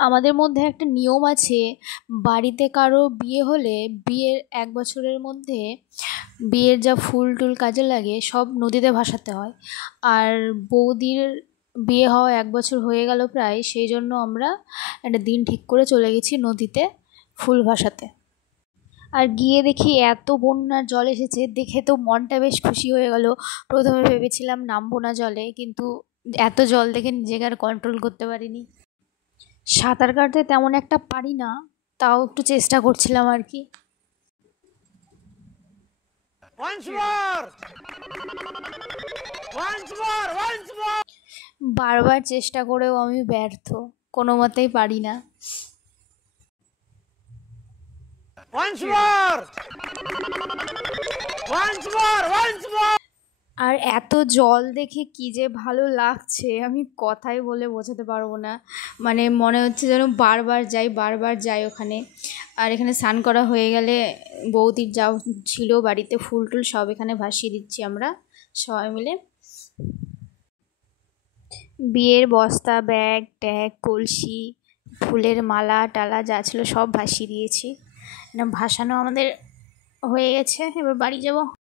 আমাদের মধ্যে একটা নিয়ম আছে, বাড়িতে কারো বিয়ে হলে বিয়ের 1 বছরের মধ্যে বিয়ের যা ফুল টুল কাজে লাগে সব নদীতে ভাসাতে হয়। আর বৌদির বিয়ে হওয়া 1 বছর হয়ে গেল প্রায়, সেই জন্য আমরা একটা দিন ঠিক করে চলে গেছি নদীতে ফুল ভাসাতে। আর গিয়ে দেখি এত বন্যার জল এসেছে, দেখে তো মনটা বেশ খুশি হয়ে গেল। প্রথমে ভেবেছিলাম নামবো না জলে, কিন্তু এত জল দেখে নিজেকে আর কন্ট্রোল করতে পারিনি। সাঁতার কাটতে তেমন একটা পারি না, তাও একটু চেষ্টা করছিলাম আর কি। বারবার চেষ্টা করেও আমি ব্যর্থ, কোনো মতেই পারি না। আর এত জল দেখে কি যে ভালো লাগছে, আমি কথায় বলে বোঝাতে পারবো না। মানে মনে হচ্ছে যেন বারবার যাই বারবার যাই ওখানে। আর এখানে স্নান করা হয়ে গেলে বৌদির যা ছিল বাড়িতে ফুল টুল সব এখানে ভাসিয়ে দিচ্ছি আমরা সবাই মিলে। বিয়ের বস্তা, ব্যাগ ট্যাগ, কলসি, ফুলের মালা টালা যা ছিল সব ভাসিয়ে দিয়েছি। ভাসানো আমাদের হয়ে গেছে, এবার বাড়ি যাব।